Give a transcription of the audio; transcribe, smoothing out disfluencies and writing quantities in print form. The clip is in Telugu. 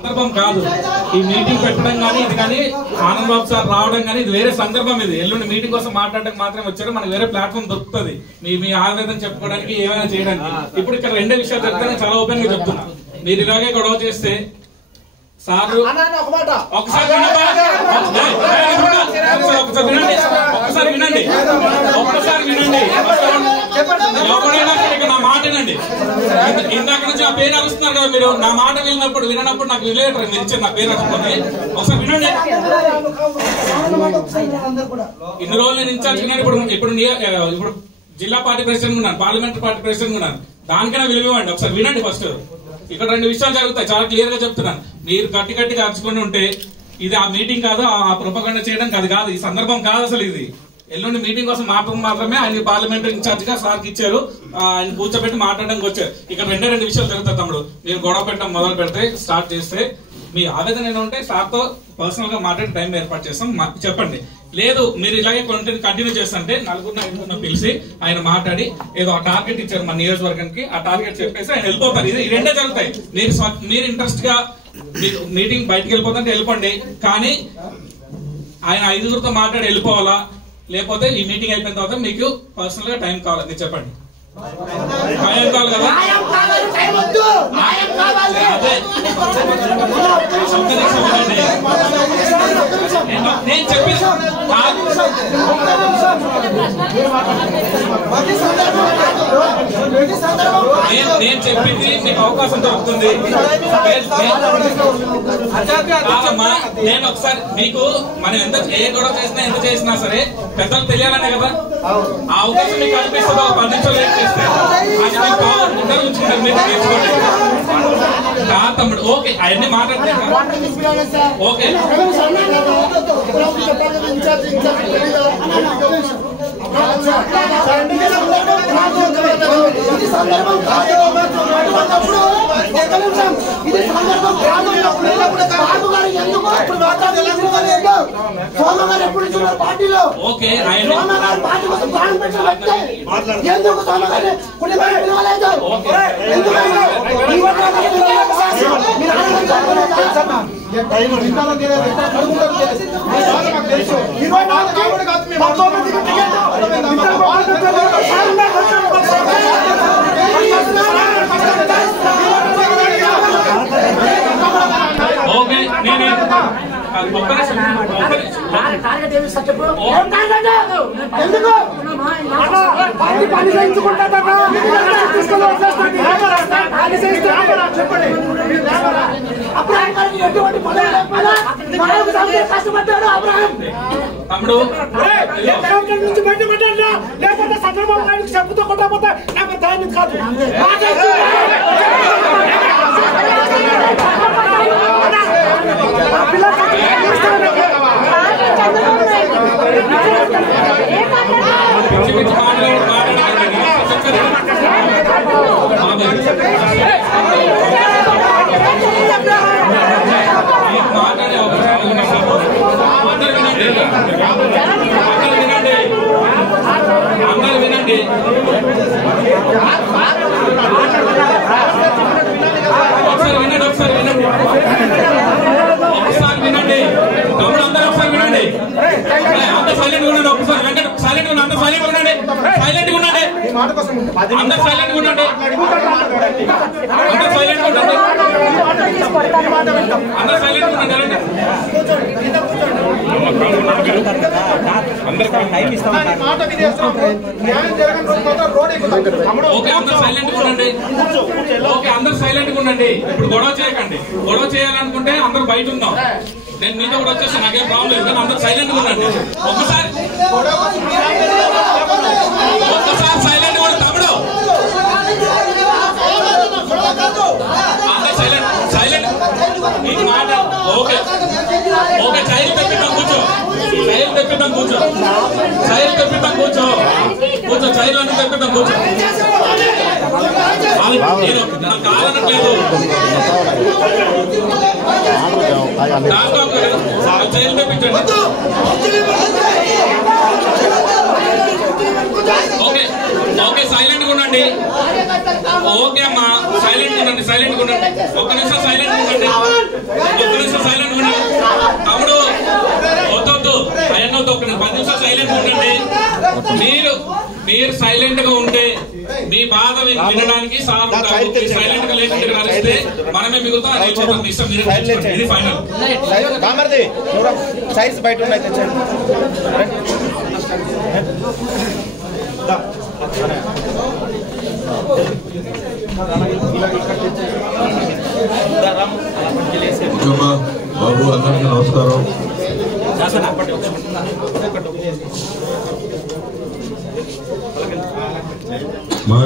సందర్భం కాదు ఈ మీటింగ్ పెట్టడం కానీ ఇది కానీ ఆనంద్ బాబు సార్ రావడం కానీ ఇది వేరే సందర్భం. ఇది ఎల్లుండి మీటింగ్ కోసం మాట్లాడడానికి మాత్రమే వచ్చారు. మనకు వేరే ప్లాట్ఫామ్ దొరుకుతుంది మీ ఆవేదన చెప్పుకోవడానికి ఏమైనా చేయడానికి. ఇప్పుడు ఇక్కడ రెండే విషయాలు చెప్తాను, చాలా ఓపెన్ గా చెప్తున్నా. మీరు ఇలాగే గొడవ చేస్తే సార్ ఒకసారి వినండి ఎవరైనా నా మాట వినండి. ఇందాక నుంచి నా పేరు అరుస్తున్నారు కదా, మీరు నా మాట వినప్పుడు నాకు విలేటర్ మీరు ఇచ్చారు నా పేరు అరుచుకొని. ఒకసారి వినండి. ఇన్ని రోజులు నేను ఇన్ఛార్జ్ విన్నాను. ఇప్పుడు జిల్లా పార్టీ ప్రెసిడెంట్ ఉన్నాను, పార్లమెంటరీ పార్టీ ప్రెసిడెంట్ ఉన్నాను. దానికైనా విలువ ఇవ్వండి. ఒకసారి వినండి. ఫస్ట్ ఇక్కడ రెండు విషయాలు జరుగుతాయి, చాలా క్లియర్ గా చెప్తున్నాను. మీరు గట్టిగా అరుచుకొని ఉంటే ఇది ఆ మీటింగ్ కాదు, ఆ ప్రొపగండ చేయడానికి అది కాదు, ఈ సందర్భం కాదు అసలు. ఇది ఎల్లుండి మీటింగ్ కోసం మాత్రమే ఆయన పార్లమెంటరీ ఇన్ఛార్జ్ గా సార్కి ఇచ్చారు. ఆయన కూర్చోబెట్టి మాట్లాడడానికి వచ్చారు. ఇక్కడ రెండు విషయాలు జరుగుతాయి తమ్ముడు. మీరు గొడవ పెట్టడం మొదలు పెడితే స్టార్ట్ చేస్తే మీ ఆవేదన ఏమైనా ఉంటే సార్తో పర్సనల్ గా మాట్లాడే టైం ఏర్పాటు చేస్తాం, చెప్పండి. లేదు మీరు ఇలాగే కంటిన్యూ చేస్తుంటే నలుగురిని పిలిచి ఆయన మాట్లాడి ఏదో టార్గెట్ ఇచ్చారు మన నియోజకవర్గానికి, ఆ టార్గెట్ చెప్పేసి ఆయన వెళ్ళిపోతారు. ఇది రెండే జరుగుతాయి. మీరు ఇంట్రెస్ట్ గా మీటింగ్ బయటకు వెళ్ళిపోతుంటే వెళ్ళిపోండి, కానీ ఆయన 5గురితో మాట్లాడి వెళ్ళిపోవాలా, లేకపోతే ఈ మీటింగ్ అయిపోయిన తర్వాత మీకు పర్సనల్ గా టైం కావాలి చెప్పండి. టైం కావాలి కదా, నేను చెప్పి నేను చెప్పింది మీకు అవకాశం దొరుకుతుంది. నేను ఒకసారి మీకు మనం ఏ గొడవ చేసినా సరే పెద్దలు తెలియాలనే కదా, ఆ అవకాశం మీకు కనిపిస్తుంది. 10 నిమిషాలు లేట్ చేస్తే అది మీకు ఉంచుకుంటారు, మీరు నేర్చుకోండి. తమ్ముడు ఓకే అవన్నీ మాట్లాడుతున్నారు ఓకే. ఓకే తమ్ముడు లేకపోతే చంద్రబాబు నాయుడు చెప్పుతో కొట్టకపోతే నాకు దాన్ని కాదు. అందరూ వినండి. ఒకసారి వినండి తమ్ముడు, అందరూ ఒకసారి వినండి. అందరూ సైలెంట్ ఉండండి. ఒకసారి వెంకట సైలెంట్ ఉండండి. అందరూ సైలెంట్ ఉండండి. సైలెంట్ ఉండండి. అందరూ సైలెంట్ ఉండండి. అందరూ సైలెంట్ ఉండండి. అందరూ సైలెంట్ ఉండండి. ఓకే అందరూ సైలెంట్ ఉండండి. ఓకే అందరూ సైలెంట్ ఉండండి. ఇప్పుడు గొడవ చేయకండి. గొడవ చేయాలనుకుంటే అందరూ బయట ఉందాం. నేను మీతో కూడా వచ్చేస్తాను, నాకేం ప్రాబ్లం లేదు, కానీ అందరూ సైలెంట్ ఉండండి. ఒక్కసారి సైలెంట్ కూడా తమ్ముడు. అందరూ సైలెంట్ నీకు మాట. ఓకే ఓకే చైలు తెప్పిద్దాం, కూర్చో. చైలు తెప్పిద్దాం, కూర్చో. చైలు తెప్పిద్దాం, కూర్చో. చైలు అన్ని తెప్పిద్దాం, కూర్చో. నాకు కాదనట్లేదు. చైలు తెప్పించండి. ఓకే ఓకే సైలెంట్ గా ఉండండి. ఉండండి. ఓకే అమ్మా, సైలెంట్ ఉండండి, సైలెంట్ ఉండండి. ఒక్క నిమిషం సైలెంట్ ఉండండి, ఒక్క నిమిషం సైలెంట్ ఉండండి. తమ్ముడు వద్దొద్దు, అయ్యన్న వద్దు, ఒక్క 10 నిమిషాలు సైలెంట్ ఉండండి. మీరు సైలెంట్ గా ఉంటే మీ బాధ వినడానికి సార్ సైలెంట్ గా లేకుంటే కలిస్తే మనమే మిగులుతాం. అది అయిపోతాం. మీ ఇష్టం, ఇది ఫైనల్. సైజ్ బయట ఉన్నాయి, తెచ్చండి. బాబు అందరికీ నమస్కారం. మా